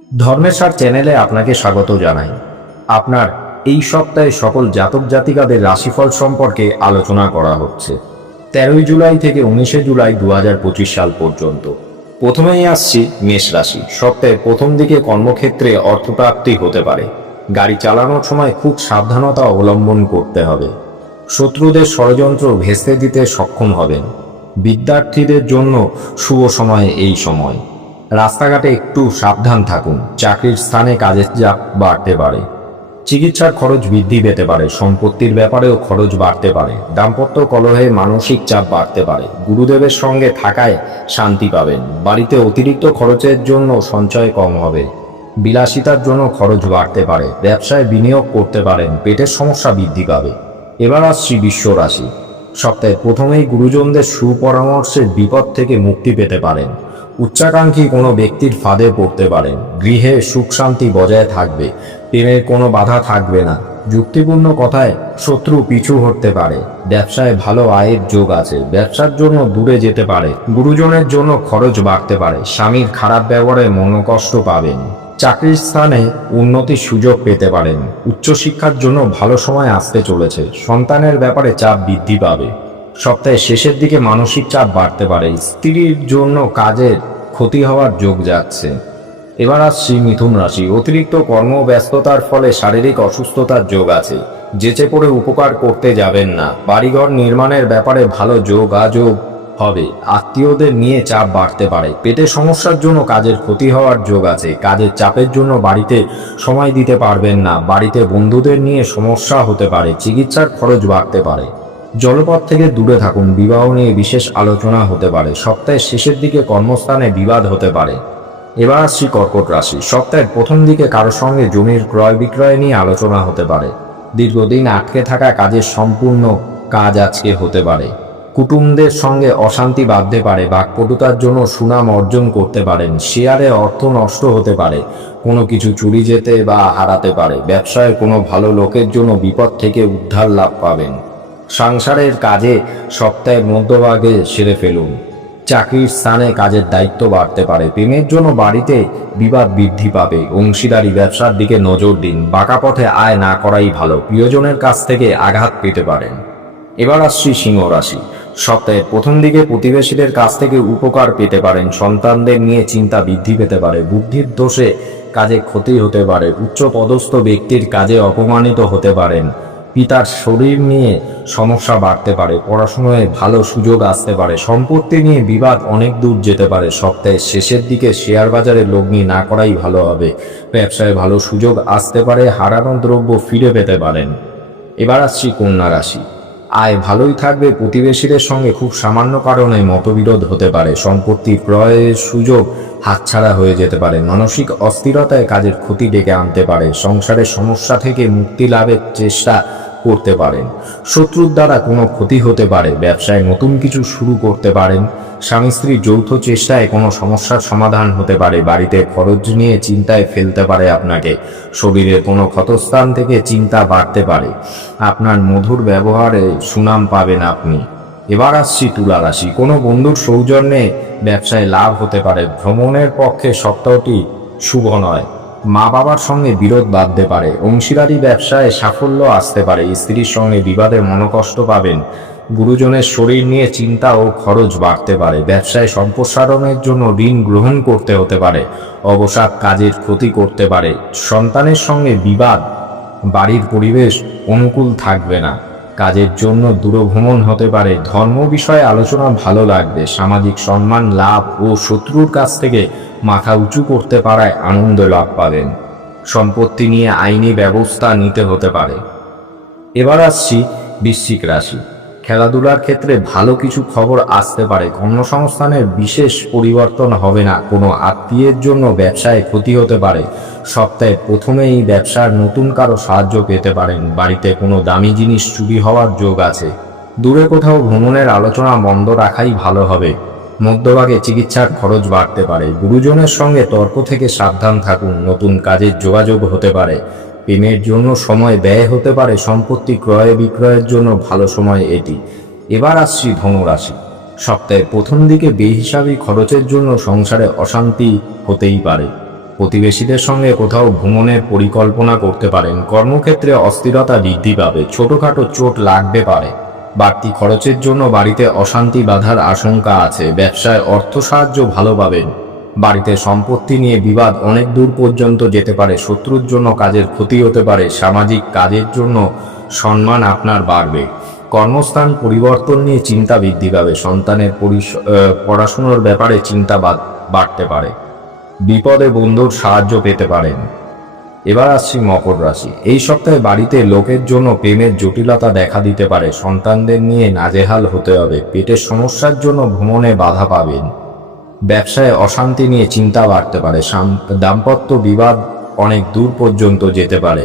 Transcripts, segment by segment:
ধর্মেশ্বর চ্যানেলে আপনাকে স্বাগত জানাই। আপনার এই সপ্তাহে সকল জাতক জাতিকাদের রাশিফল সম্পর্কে আলোচনা করা হচ্ছে 13 জুলাই থেকে 19 জুলাই 2025 সাল পর্যন্ত। প্রথমেই আসছি মেষ রাশি। সপ্তাহের প্রথম দিকে কর্মক্ষেত্রে অর্থপ্রাপ্তি হতে পারে। গাড়ি চালানোর সময় খুব সাবধানতা অবলম্বন করতে হবে। শত্রুদের ষড়যন্ত্র ভেস্তে দিতে সক্ষম হবেন। বিদ্যার্থীদের জন্য শুভ সময় এই সময়। রাস্তাঘাটে একটু সাবধান থাকুন। চাকরির স্থানে কাজের চাপ বাড়তে পারে। চিকিৎসার খরচ বৃদ্ধি পেতে পারে। সম্পত্তির ব্যাপারেও খরচ বাড়তে পারে। দাম্পত্য কলহে মানসিক চাপ বাড়তে পারে। গুরুদেবের সঙ্গে থাকায় শান্তি পাবেন। বাড়িতে অতিরিক্ত খরচের জন্য সঞ্চয় কম হবে। বিলাসিতার জন্য খরচ বাড়তে পারে। ব্যবসায় বিনিয়োগ করতে পারেন। পেটের সমস্যা বৃদ্ধি পাবে। এবার আসছি বৃষ রাশি। সপ্তাহে প্রথমেই গুরুজনদের সুপরামর্শের বিপদ থেকে মুক্তি পেতে পারেন। উচ্চাকাঙ্ক্ষী কোনো ব্যক্তির ফাঁদে পড়তে পারেন। গৃহে সুখ শান্তি বজায় থাকবে। প্রেমের কোনো বাধা থাকবে না। যুক্তিপূর্ণ কথায় শত্রু পিছু হটতে পারে। ব্যবসায় ভালো আয়ের যোগ আছে। ব্যবসার জন্য দূরে যেতে পারে। গুরুজনের জন্য খরচ বাড়তে পারে। স্বামীর খারাপ ব্যবহারে মনোকষ্ট পাবেন। চাকরির স্থানে উন্নতির সুযোগ পেতে পারেন। উচ্চশিক্ষার জন্য ভালো সময় আসতে চলেছে। সন্তানের ব্যাপারে চাপ বৃদ্ধি পাবে। সপ্তাহের শেষের দিকে মানসিক চাপ বাড়তে পারে। স্ত্রীর জন্য কাজের ক্ষতি হওয়ার যোগ যাচ্ছে। এবার আসছি মিথুন রাশি। অতিরিক্ত কর্মব্যস্ততার ফলে শারীরিক অসুস্থতার যোগ আছে। যেচে পড়ে উপকার করতে যাবেন না। বাড়িঘর নির্মাণের ব্যাপারে ভালো যোগাযোগ হবে। আত্মীয়দের নিয়ে চাপ বাড়তে পারে। পেটের সমস্যার জন্য কাজের ক্ষতি হওয়ার যোগ আছে। কাজের চাপের জন্য বাড়িতে সময় দিতে পারবেন না। বাড়িতে বন্ধুদের নিয়ে সমস্যা হতে পারে। চিকিৎসার খরচ বাড়তে পারে। জলপথ থেকে দূরে থাকুন। বিবাহ নিয়ে বিশেষ আলোচনা হতে পারে। সপ্তাহের শেষের দিকে কর্মস্থানে বিবাদ হতে পারে। এবার আসছি কর্কট রাশি। সপ্তাহের প্রথম দিকে কারোর সঙ্গে জমির ক্রয় বিক্রয় নিয়ে আলোচনা হতে পারে। দীর্ঘদিন আটকে থাকা কাজের সম্পূর্ণ কাজ আজকে হতে পারে। কুটুমদের সঙ্গে অশান্তি বাঁধতে পারে। বাকপটুতার জন্য সুনাম অর্জন করতে পারেন। শেয়ারে অর্থ নষ্ট হতে পারে। কোনো কিছু চুরি যেতে বা হারাতে পারে। ব্যবসায় কোনো ভালো লোকের জন্য বিপদ থেকে উদ্ধার লাভ পাবেন। সংসারের কাজে সপ্তাহের মধ্যভাগে সেরে ফেলুন। চাকরির স্থানে কাজের দায়িত্ব বাড়তে পারে। প্রেমের জন্য বাড়িতে বিবাদ বৃদ্ধি পাবে। অংশীদারি ব্যবসার দিকে নজর দিন। বাঁকা পথে আয় না করাই ভালো। প্রিয়জনের কাছ থেকে আঘাত পেতে পারেন। এবার আসছি সিংহ রাশি। সপ্তাহের প্রথম দিকে প্রতিবেশীদের কাছ থেকে উপকার পেতে পারেন। সন্তানদের নিয়ে চিন্তা বৃদ্ধি পেতে পারে। বুদ্ধির দোষে কাজে ক্ষতি হতে পারে। উচ্চ পদস্থ ব্যক্তির কাজে অপমানিত হতে পারেন। পিতার শরীর নিয়ে সমস্যা বাড়তে পারে। পড়াশোনায় ভালো সুযোগ আসতে পারে। সম্পত্তি নিয়ে বিবাদ অনেক দূর যেতে পারে। সপ্তাহের শেষের দিকে শেয়ার বাজারে লগ্নি না করাই ভালো হবে। ব্যবসায় ভালো সুযোগ আসতে পারে। হারানো দ্রব্য ফিরে পেতে পারেন। এবার আসছি কন্যা রাশি। আয় ভালোই থাকবে। প্রতিবেশীদের সঙ্গে খুব সামান্য কারণে মতবিরোধ হতে পারে। সম্পত্তি ক্রয়ের সুযোগ হাতছাড়া হয়ে যেতে পারে। মানসিক অস্থিরতায় কাজের ক্ষতি ডেকে আনতে পারে। সংসারের সমস্যা থেকে মুক্তি লাভের চেষ্টা করতে পারেন। শত্রুর দ্বারা কোনো ক্ষতি হতে পারে। ব্যবসায় নতুন কিছু শুরু করতে পারেন। স্বামী স্ত্রীর যৌথ চেষ্টায় কোনো সমস্যার সমাধান হতে পারে। বাড়িতে খরচ নিয়ে চিন্তায় ফেলতে পারে আপনাকে। শরীরের কোনো ক্ষতস্থান থেকে চিন্তা বাড়তে পারে। আপনার মধুর ব্যবহারে সুনাম পাবেন আপনি। এবার আসছি তুলা রাশি। কোনো বন্ধুর সৌজন্যে ব্যবসায় লাভ হতে পারে। ভ্রমণের পক্ষে সপ্তাহটি শুভ নয়। মা বাবার সঙ্গে বিরোধ বাঁধতে পারে। অংশীদারি ব্যবসায় সাফল্য আসতে পারে। স্ত্রীর সঙ্গে বিবাদে মনোকষ্ট পাবেন। গুরুজনের শরীর নিয়ে চিন্তা ও খরচ বাড়তে পারে। ব্যবসায় সম্প্রসারণের জন্য ঋণ গ্রহণ করতে হতে পারে। অবসাদ কাজের ক্ষতি করতে পারে। সন্তানের সঙ্গে বিবাদ। বাড়ির পরিবেশ অনুকূল থাকবে না। কাজের জন্য দূরভ্রমণ হতে পারে। ধর্ম বিষয়ে আলোচনা ভালো লাগবে। সামাজিক সম্মান লাভ ও শত্রুর কাছ থেকে মাথা উঁচু করতে পারায় আনন্দ লাভ পাবেন। সম্পত্তি নিয়ে আইনি ব্যবস্থা নিতে হতে পারে। এবার আসছি বৃশ্চিক রাশি। খেলাধুলার ক্ষেত্রে ভালো কিছু খবর আসতে পারে। কর্মসংস্থানের বিশেষ পরিবর্তন হবে না। কোনো আত্মীয়ের জন্য ব্যবসায় ক্ষতি হতে পারে। সপ্তাহে প্রথমেই ব্যবসার নতুন কারো সাহায্য পেতে পারেন। বাড়িতে কোনো দামি জিনিস চুরি হওয়ার যোগ আছে। দূরে কোথাও ভ্রমণের আলোচনা বন্ধ রাখাই ভালো হবে। মধ্যভাগে চিকিৎসার খরচ বাড়তে পারে। গুরুজনের সঙ্গে তর্ক থেকে সাবধান থাকুন। নতুন কাজের যোগাযোগ হতে পারে। প্রেমের জন্য সময় ব্যয় হতে পারে। সম্পত্তি ক্রয় বিক্রয়ের জন্য ভালো সময় এটি। এবার আসছি ধনুরাশি। সপ্তাহের প্রথম দিকে বেহিসাবি খরচের জন্য সংসারে অশান্তি হতেই পারে। প্রতিবেশীদের সঙ্গে কোথাও ভ্রমণের পরিকল্পনা করতে পারেন। কর্মক্ষেত্রে অস্থিরতা বৃদ্ধি পাবে, ছোটখাটো চোট লাগতে পারে। বাড়তি খরচের জন্য বাড়িতে অশান্তি বাধার আশঙ্কা আছে। ব্যবসায় অর্থ সাহায্য ভালো পাবেন। বাড়িতে সম্পত্তি নিয়ে বিবাদ অনেক দূর পর্যন্ত যেতে পারে। শত্রুর জন্য কাজের ক্ষতি হতে পারে। সামাজিক কাজের জন্য সম্মান আপনার বাড়বে। কর্মস্থান পরিবর্তন নিয়ে চিন্তা বৃদ্ধি পাবে। সন্তানের পড়াশোনার ব্যাপারে চিন্তা বাড়তে পারে। বিপদে বন্ধুর সাহায্য পেতে পারেন। এবার আসছি মকর রাশি। এই সপ্তাহে বাড়িতে লোকের জন্য প্রেমের জটিলতা দেখা দিতে পারে। সন্তানদের নিয়ে নাজেহাল হতে হবে। পেটের সমস্যার জন্য ভ্রমণে বাধা পাবেন। ব্যবসায় অশান্তি নিয়ে চিন্তা বাড়তে পারে। দাম্পত্য বিবাদ অনেক দূর পর্যন্ত যেতে পারে।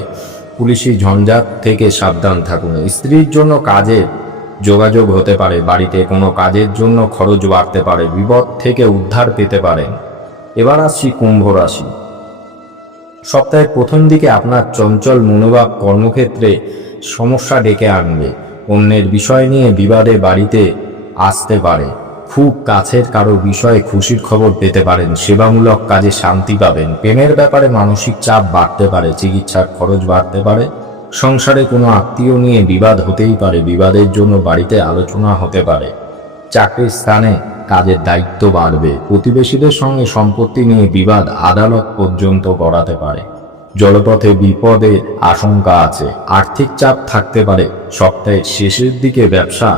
পুলিশি ঝঞ্ঝাট থেকে সাবধান থাকুন। স্ত্রীর জন্য কাজে যোগাযোগ হতে পারে। বাড়িতে কোনো কাজের জন্য খরচ বাড়তে পারে। বিপদ থেকে উদ্ধার পেতে পারেন। এবার আসছি কুম্ভ রাশি। সপ্তাহের প্রথম দিকে আপনার চঞ্চল মনোভাব কর্মক্ষেত্রে সমস্যা ডেকে আনবে। অন্যের বিষয় নিয়ে বিবাদে বাড়িতে আসতে পারে। খুব কাছের কারো বিষয়ে খুশির খবর পেতে পারেন। সেবামূলক কাজে শান্তি পাবেন। প্রেমের ব্যাপারে মানসিক চাপ বাড়তে পারে। চিকিৎসার খরচ বাড়তে পারে। সংসারে কোনো আত্মীয় নিয়ে বিবাদ হতেই পারে। বিবাদের জন্য বাড়িতে আলোচনা হতে পারে। চাকরির স্থানে কাজের দায়িত্ব বাড়বে। প্রতিবেশীদের সঙ্গে সম্পত্তি নিয়ে বিবাদ আদালত পর্যন্ত গড়াতে পারে। জলপথে বিপদের আশঙ্কা আছে। আর্থিক চাপ থাকতে পারে। সপ্তাহের শেষের দিকে ব্যবসা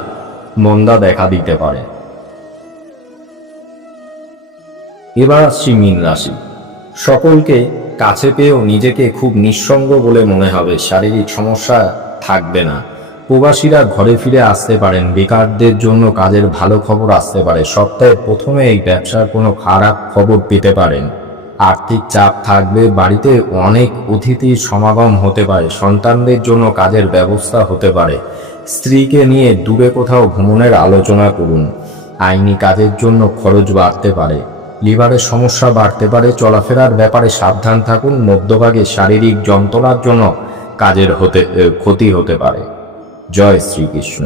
মন্দা দেখা দিতে পারে। এবার আসছি মীন রাশি। সকলকে কাছে পেয়েও নিজেকে খুব নিঃসঙ্গ বলে মনে হবে। শারীরিক সমস্যা থাকবে না। প্রবাসীরা ঘরে ফিরে আসতে পারেন। বেকারদের জন্য কাজের ভালো খবর আসতে পারে। সপ্তাহের প্রথমে এই ব্যবসার কোনো খারাপ খবর পেতে পারেন। আর্থিক চাপ থাকবে। বাড়িতে অনেক অতিথির সমাগম হতে পারে। সন্তানদের জন্য কাজের ব্যবস্থা হতে পারে। স্ত্রীকে নিয়ে দূরে কোথাও ভ্রমণের আলোচনা করুন। আইনি কাজের জন্য খরচ বাড়তে পারে। লিভারের সমস্যা বাড়তে পারে। চলাফেরার ব্যাপারে সাবধান থাকুন। মধ্যভাগে শারীরিক যন্ত্রণার জন্য কাজের ক্ষতি হতে পারে। জয় শ্রীকৃষ্ণ।